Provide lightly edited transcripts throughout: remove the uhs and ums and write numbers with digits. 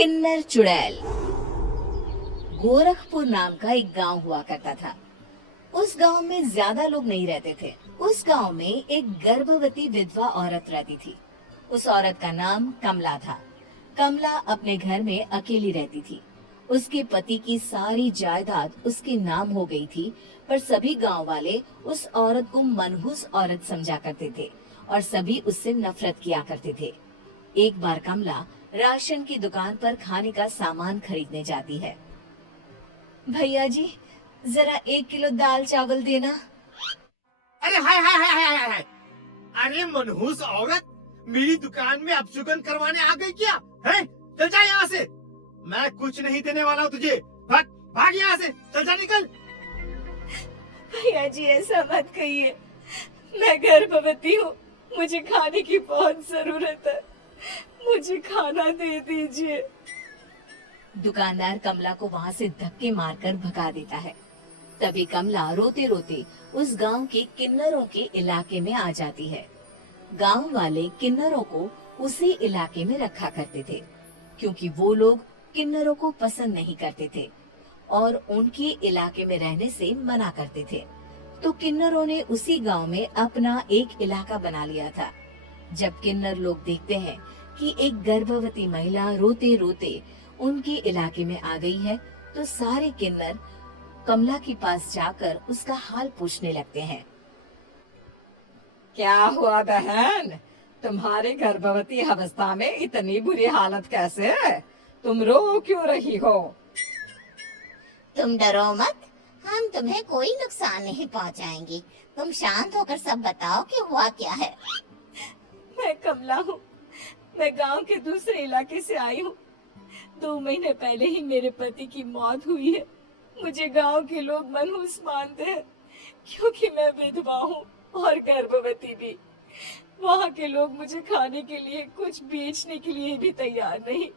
किन्नर चुड़ैल। गोरखपुर नाम का एक गांव हुआ करता था। उस गांव में ज्यादा लोग नहीं रहते थे। उस गांव में एक गर्भवती विधवा औरत रहती थी। उस औरत का नाम कमला था। कमला अपने घर में अकेली रहती थी। उसके पति की सारी जायदाद उसके नाम हो गई थी, पर सभी गांव वाले उस औरत को मनहूस औरत समझा करते थे और सभी उससे नफरत किया करते थे। एक बार कमला राशन की दुकान पर खाने का सामान खरीदने जाती है। भैया जी, जरा 1 किलो दाल चावल देना। अरे हाय हाय हाय हाय हाय हाय। अरे मनहूस औरत, मेरी दुकान में अपशुगन करवाने आ गई क्या? है? चल जा यहाँ से। मैं कुछ नहीं देने वाला हूँ तुझे। भाग भाग यहाँ से, चल जा, निकल। भैया जी, ऐसा मत कहिए। मैं गर्भवती हूँ, मुझे खाने की बहुत जरूरत है। मुझे खाना दे दीजिए। दुकानदार कमला को वहाँ से धक्के मारकर भगा देता है। तभी कमला रोते रोते उस गांव के किन्नरों के इलाके में आ जाती है। गांव वाले किन्नरों को उसी इलाके में रखा करते थे, क्योंकि वो लोग किन्नरों को पसंद नहीं करते थे और उनके इलाके में रहने से मना करते थे। तो किन्नरों ने उसी गांव में अपना एक इलाका बना लिया था। जब किन्नर लोग देखते हैं कि एक गर्भवती महिला रोते रोते उनके इलाके में आ गई है, तो सारे किन्नर कमला के पास जाकर उसका हाल पूछने लगते हैं। क्या हुआ बहन, तुम्हारी गर्भवती अवस्था में इतनी बुरी हालत कैसे है? तुम रो क्यों रही हो? तुम डरो मत, हम तुम्हें कोई नुकसान नहीं पहुंचाएंगे। तुम शांत होकर सब बताओ कि हुआ क्या है। मैं कमला हूँ। मैं गांव के दूसरे इलाके से आई हूँ। 2 महीने पहले ही मेरे पति की मौत हुई है। मुझे गांव के लोग मनहूस मानते हैं, क्योंकि मैं विधवा हूँ और गर्भवती भी। वहाँ के लोग मुझे खाने के लिए कुछ बेचने के लिए भी तैयार नहीं,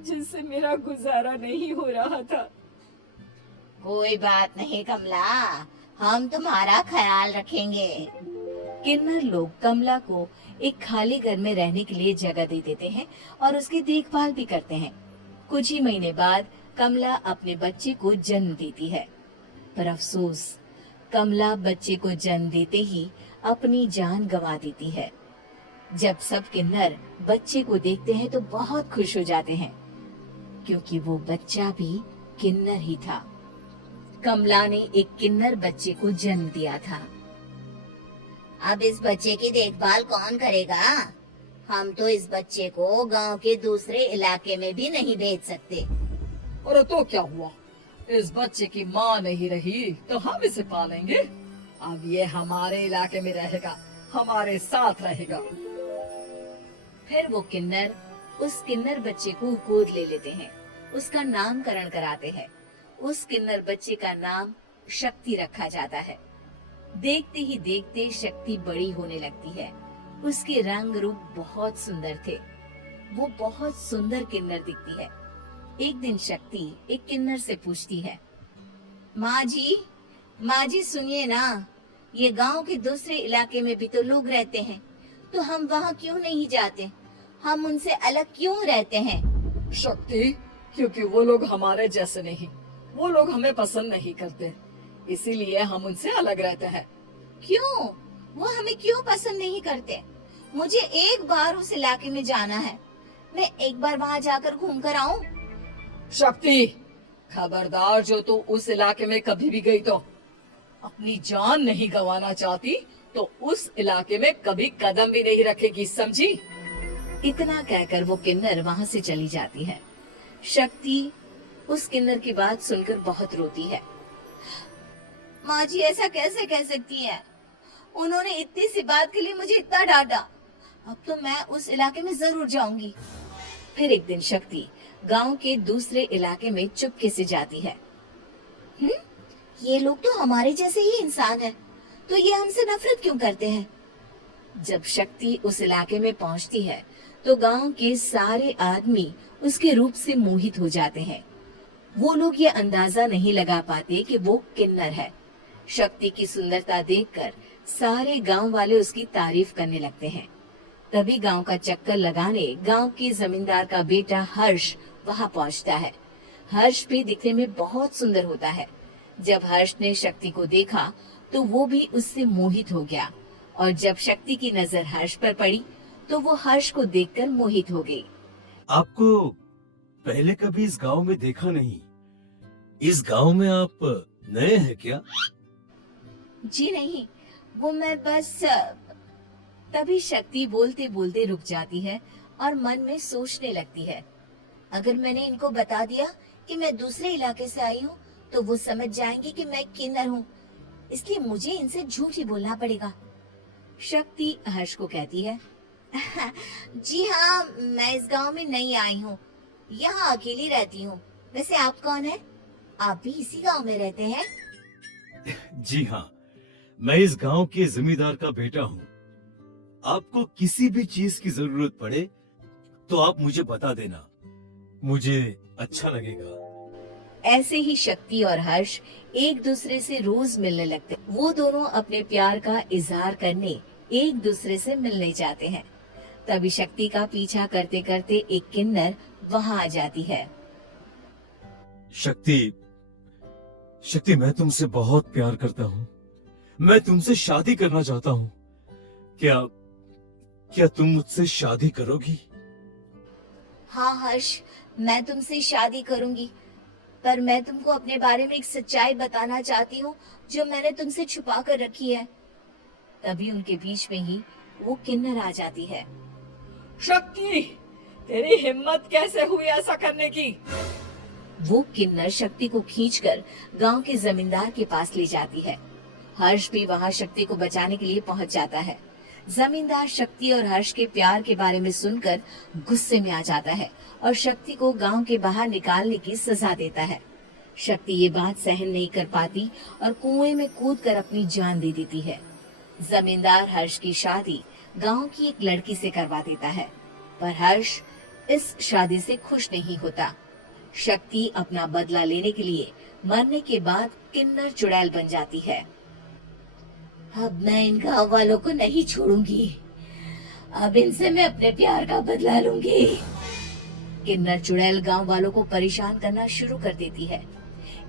जिससे मेरा गुजारा नहीं हो रहा था। कोई बात नहीं कमला, हम तुम्हारा ख्याल रखेंगे। किन्नर लोग कमला को एक खाली घर में रहने के लिए जगह दे देते हैं और उसकी देखभाल भी करते हैं। कुछ ही महीने बाद कमला अपने बच्चे को जन्म देती है, पर अफसोस, कमला बच्चे को जन्म देते ही अपनी जान गंवा देती है। जब सब किन्नर बच्चे को देखते हैं तो बहुत खुश हो जाते हैं, क्योंकि वो बच्चा भी किन्नर ही था। कमला ने एक किन्नर बच्चे को जन्म दिया था। अब इस बच्चे की देखभाल कौन करेगा? हम तो इस बच्चे को गांव के दूसरे इलाके में भी नहीं भेज सकते। अरे तो क्या हुआ, इस बच्चे की माँ नहीं रही तो हम इसे पालेंगे। अब ये हमारे इलाके में रहेगा, हमारे साथ रहेगा। फिर वो किन्नर उस किन्नर बच्चे को गोद ले लेते हैं, उसका नामकरण कराते हैं। उस किन्नर बच्चे का नाम शक्ति रखा जाता है। देखते ही देखते शक्ति बड़ी होने लगती है। उसके रंग रूप बहुत सुंदर थे। वो बहुत सुंदर किन्नर दिखती है। एक दिन शक्ति एक किन्नर से पूछती है, माँ जी सुनिए ना, ये गांव के दूसरे इलाके में भी तो लोग रहते हैं, तो हम वहाँ क्यों नहीं जाते? हम उनसे अलग क्यों रहते हैं? शक्ति, क्योंकि वो लोग हमारे जैसे नहीं, वो लोग हमें पसंद नहीं करते, इसीलिए हम उनसे अलग रहते हैं। क्यों? वो हमें क्यों पसंद नहीं करते? मुझे एक बार उस इलाके में जाना है। मैं एक बार वहाँ जाकर घूम कर आऊँ। शक्ति, खबरदार, जो तू उस इलाके में कभी भी गई तो अपनी जान नहीं गंवाना चाहती तो उस इलाके में कभी कदम भी नहीं रखेगी, समझी? इतना कहकर वो किन्नर वहाँ से चली जाती है। शक्ति उस किन्नर की बात सुनकर बहुत रोती है। माँ जी, ऐसा कैसे कह सकती हैं? उन्होंने इतनी सी बात के लिए मुझे इतना डांटा। अब तो मैं उस इलाके में जरूर जाऊंगी। फिर एक दिन शक्ति गांव के दूसरे इलाके में चुपके से जाती है। ये लोग तो हमारे जैसे ही इंसान हैं, तो ये हमसे नफरत क्यों करते हैं? जब शक्ति उस इलाके में पहुंचती है तो गांव के सारे आदमी उसके रूप से मोहित हो जाते हैं। वो लोग ये अंदाजा नहीं लगा पाते कि वो किन्नर है। शक्ति की सुंदरता देखकर सारे गांव वाले उसकी तारीफ करने लगते हैं। तभी गांव का चक्कर लगाने गांव के जमींदार का बेटा हर्ष वहां पहुंचता है। हर्ष भी दिखने में बहुत सुंदर होता है। जब हर्ष ने शक्ति को देखा तो वो भी उससे मोहित हो गया, और जब शक्ति की नजर हर्ष पर पड़ी तो वो हर्ष को देखकर मोहित हो गई। आपको पहले कभी इस गांव में देखा नहीं। इस गांव में आप नए हैं क्या? जी नहीं, वो मैं बस तभी शक्ति बोलते बोलते रुक जाती है और मन में सोचने लगती है, अगर मैंने इनको बता दिया कि मैं दूसरे इलाके से आई हूँ तो वो समझ जाएंगे कि मैं किन्नर हूँ, इसलिए मुझे इनसे झूठ ही बोलना पड़ेगा। शक्ति हर्ष को कहती है, जी हाँ, मैं इस गांव में नई आई हूँ, यहाँ अकेली रहती हूँ। वैसे आप कौन है? आप भी इसी गांव में रहते हैं? जी हाँ, मैं इस गांव के जमींदार का बेटा हूँ। आपको किसी भी चीज की जरूरत पड़े तो आप मुझे बता देना, मुझे अच्छा लगेगा। ऐसे ही शक्ति और हर्ष एक दूसरे से रोज मिलने लगते। वो दोनों अपने प्यार का इजहार करने एक दूसरे से मिलने जाते हैं। तभी शक्ति का पीछा करते करते एक किन्नर वहां आ जाती है। शक्ति, शक्ति, मैं तुमसे बहुत प्यार करता हूँ। मैं तुमसे शादी करना चाहता हूँ। क्या क्या तुम मुझसे शादी करोगी? हाँ हर्ष, मैं तुमसे शादी करूंगी, पर मैं तुमको अपने बारे में एक सच्चाई बताना चाहती हूँ जो मैंने तुमसे छुपा कर रखी है। तभी उनके बीच में ही वो किन्नर आ जाती है। शक्ति, तेरी हिम्मत कैसे हुई ऐसा करने की? वो किन्नर शक्ति को खींचकर गांव के जमींदार के पास ले जाती है। हर्ष भी वहां शक्ति को बचाने के लिए पहुंच जाता है। जमींदार शक्ति और हर्ष के प्यार के बारे में सुनकर गुस्से में आ जाता है और शक्ति को गांव के बाहर निकालने की सजा देता है। शक्ति ये बात सहन नहीं कर पाती और कुएं में कूदकर अपनी जान दे देती है। जमींदार हर्ष की शादी गांव की एक लड़की से करवा देता है, पर हर्ष इस शादी से खुश नहीं होता। शक्ति अपना बदला लेने के लिए मरने के बाद किन्नर चुड़ैल बन जाती है। अब मैं इन गांव वालों को नहीं छोड़ूंगी, अब इनसे मैं अपने प्यार का बदला लूंगी। किन्नर चुड़ैल गांव वालों को परेशान करना शुरू कर देती है।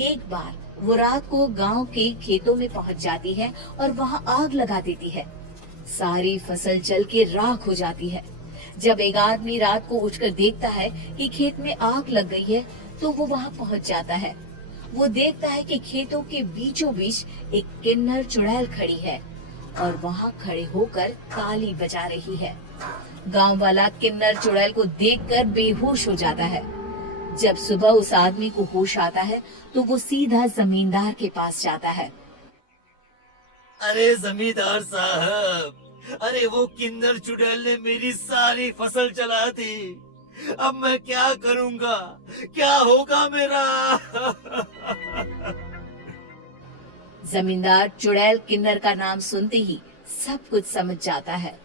एक बार वो रात को गांव के खेतों में पहुंच जाती है और वहां आग लगा देती है। सारी फसल जल के राख हो जाती है। जब एक आदमी रात को उठकर देखता है कि खेत में आग लग गई है तो वो वहां पहुंच जाता है। वो देखता है कि खेतों के बीचों बीच एक किन्नर चुड़ैल खड़ी है और वहां खड़े होकर ताली बजा रही है। गांव वाला किन्नर चुड़ैल को देखकर बेहोश हो जाता है। जब सुबह उस आदमी को होश आता है तो वो सीधा जमींदार के पास जाता है। अरे जमींदार साहब, अरे वो किन्नर चुड़ैल ने मेरी सारी फसल जला दी। अब मैं क्या करूंगा? क्या होगा मेरा? जमींदार चुड़ैल किन्नर का नाम सुनते ही सब कुछ समझ जाता है।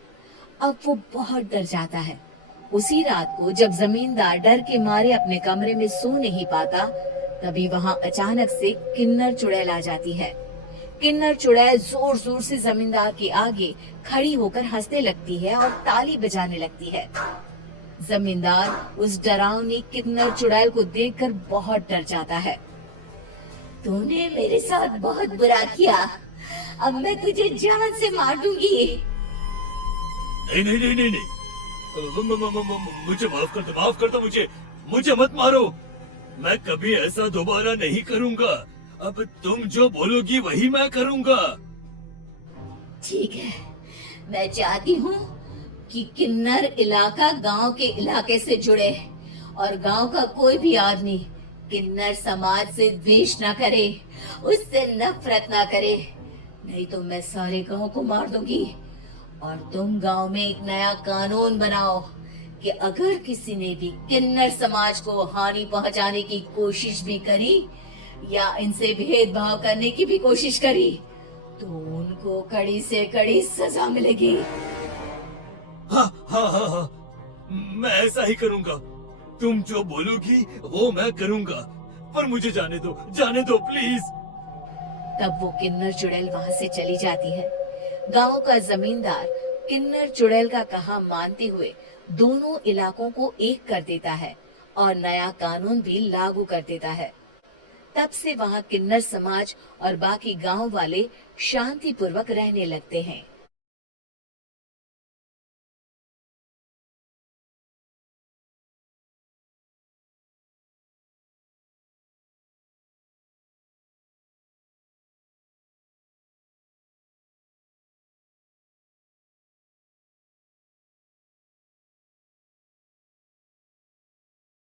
अब वो बहुत डर जाता है। उसी रात को जब जमींदार डर के मारे अपने कमरे में सो नहीं पाता, तभी वहां अचानक से किन्नर चुड़ैल आ जाती है। किन्नर चुड़ैल जोर जोर से जमींदार के आगे खड़ी होकर हंसने लगती है और ताली बजाने लगती है। जमींदार उस डरावनी किन्नर चुड़ैल को देखकर बहुत डर जाता है। तूने मेरे साथ बहुत बुरा किया, अब मैं तुझे जान से मार दूंगी। नहीं नहीं नहीं नहीं नहीं, मुझे माफ कर दो, मुझे मत मारो। मैं कभी ऐसा दोबारा नहीं करूंगा। अब तुम जो बोलोगी वही मैं करूंगा। ठीक है, मैं चाहती हूँ कि किन्नर इलाका गांव के इलाके से जुड़े और गांव का कोई भी आदमी किन्नर समाज से द्वेष न करे, उससे नफरत न करे, नहीं तो मैं सारे गांव को मार दूंगी। और तुम गांव में एक नया कानून बनाओ कि अगर किसी ने भी किन्नर समाज को हानि पहुंचाने की कोशिश भी करी या इनसे भेदभाव करने की भी कोशिश करी तो उनको कड़ी से कड़ी सजा मिलेगी। हाँ हाँ हाँ हाँ, मैं ऐसा ही करूंगा। तुम जो बोलोगी वो मैं करूंगा, पर मुझे जाने दो प्लीज। तब वो किन्नर चुड़ैल वहां से चली जाती है। गांव का जमींदार किन्नर चुड़ैल का कहा मानते हुए दोनों इलाकों को एक कर देता है और नया कानून भी लागू कर देता है। तब से वहाँ किन्नर समाज और बाकी गांव वाले शांति पूर्वक रहने लगते हैं।